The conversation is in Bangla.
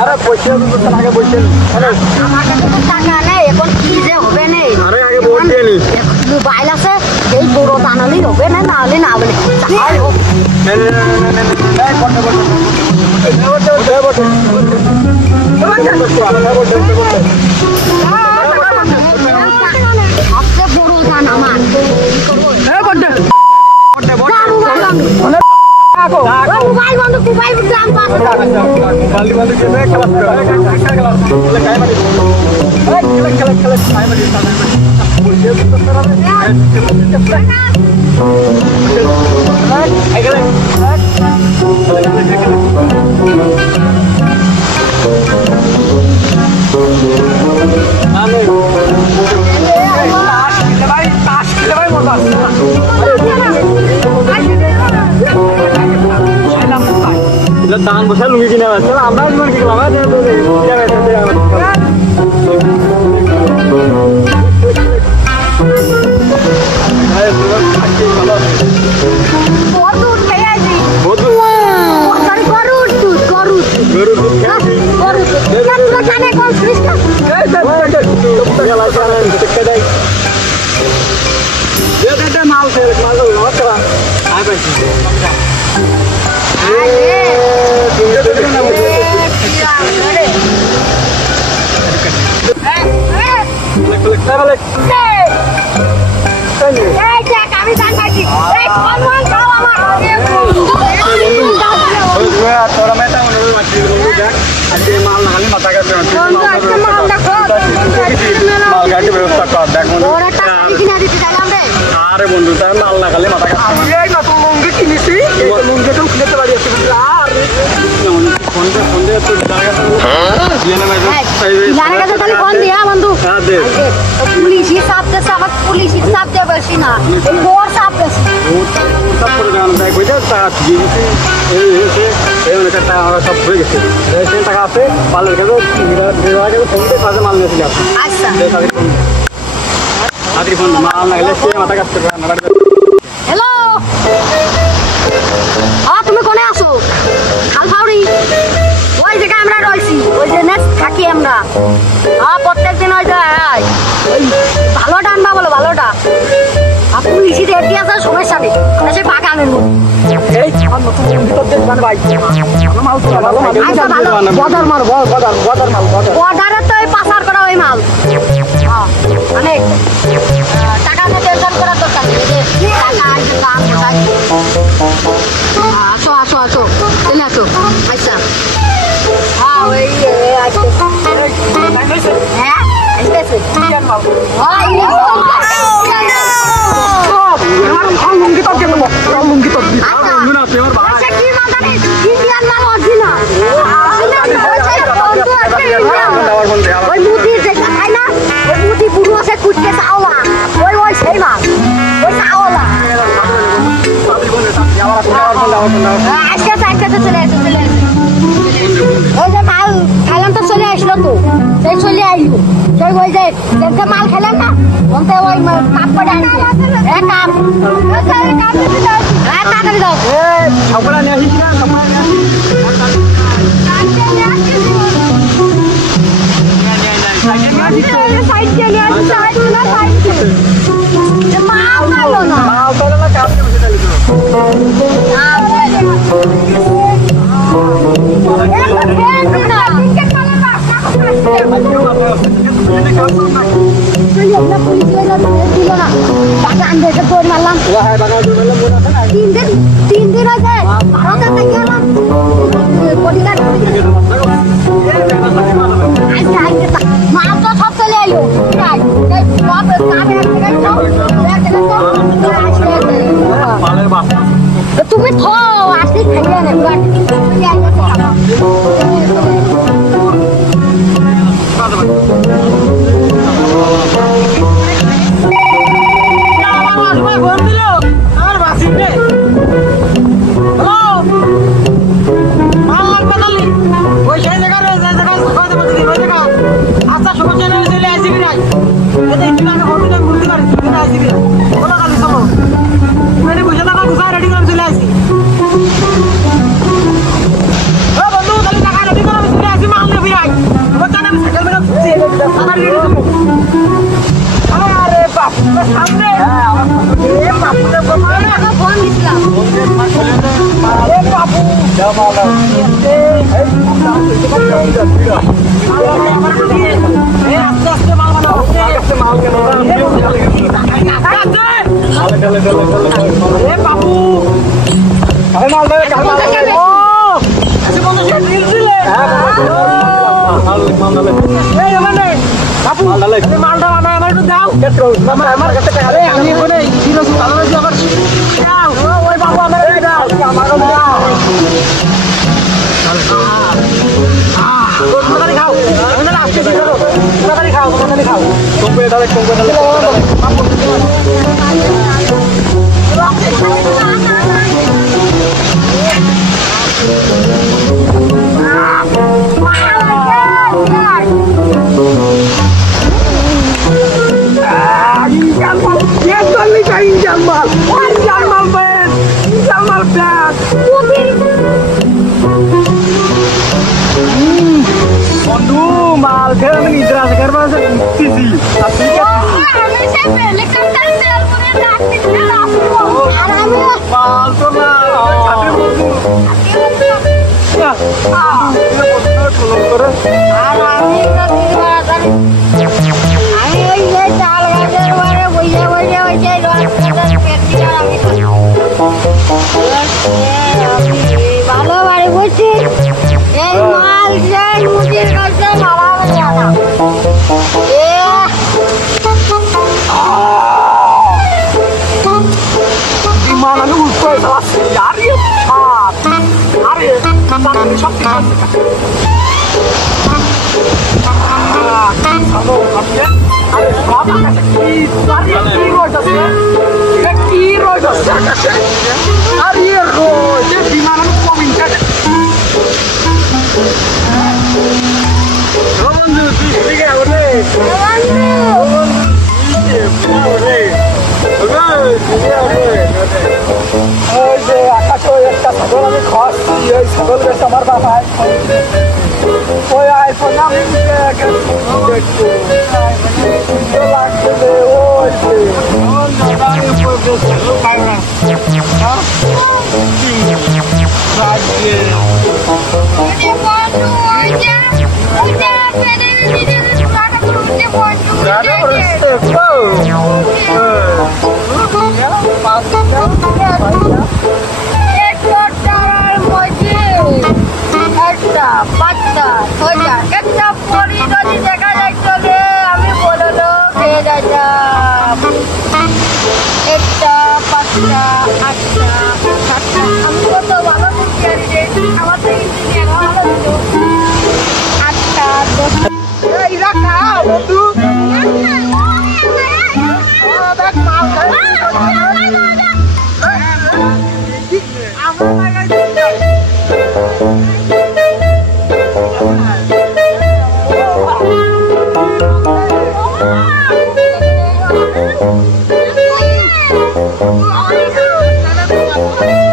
আরে পয়সা আগে বলছেন টাকা নেই এখন কি যে হবে নেই আরে আগে ভোট দিয়ে নি মোবাইল আছে এই বড় টানালি হবে না না হলে না হবে সবচেয়ে বড় টান আমার মোবাইল বন্ধ মোবাইল দাম পাস মোবাইল বন্ধ করে দান বসে লুঙ্গি কিনে আসছে আমরা জীবন কি করলাম আরে বন্ধু তার মাল না খালি মাথা নতুন লুঙ্গি কিনেছি লুঙ্গিটা খুলেতে পারি পুলিশ হিসাব দেশে আবার পুলিশ হিসাব দেবে বেশি না ওর সাপ বেশি সব হয়ে গেছে টাকা আছে পালের কাছে মাল নিয়েছিল আচ্ছা মাল না গেলে সে মাথা কাটতে পারে না হ্যালো তুমি কোনে আসো খালফাউরি ওই জায়গায় আমরা রয়েছি ওই যে থাকি আমরা প্রত্যেকদিন ওই যায় ভালোটা আনবা বলো ভালোটা পুলিশি রেডি আছে সমস্যা নেই সে বাগানের বর্ডারে তো পাচার করা ওই মাল অনেক টাকা নিয়ে টেনশন করার দরকার আসো আসো আসো চলে আসো আচ্ছা হ্যাঁ ওই হ্যাঁ চলে আসলো তো সেই চলে আসলো সেই ওই যে মাল খেলেন না ওই কাপ করে কাপ তাড়াতাড়ি দাও সকলে নিয়ে আসিস না তিন দিন হয়েছে ভারতের থেকে এলাম মাল তো সব চলে এলো তুমি থো আসলে খাইলে না আসবি না ফোন দিছিলাম মালটা আমার একটু দাও আমার কাছে আমি ওখানে ওই বাবু আমার দাও খাও খাও ভালো বাড়ি বলছি এই মাল মুদির কাছে ভাড়া ছাগল বেশ আমার বাবা ওই আইফোন লাগবে বাচ্চা সোজা একটা পরি যদি দেখা যায় চলে আমি বললো খেয়ে যাইতাম একটা 5টা 8টা 7টা আমি কত ভালো বুঝি আর আমার তো ইঞ্জিনিয়ার ভালো দিল 8টা 10টা এই রাখা বন্ধু দেখ মাল Oh,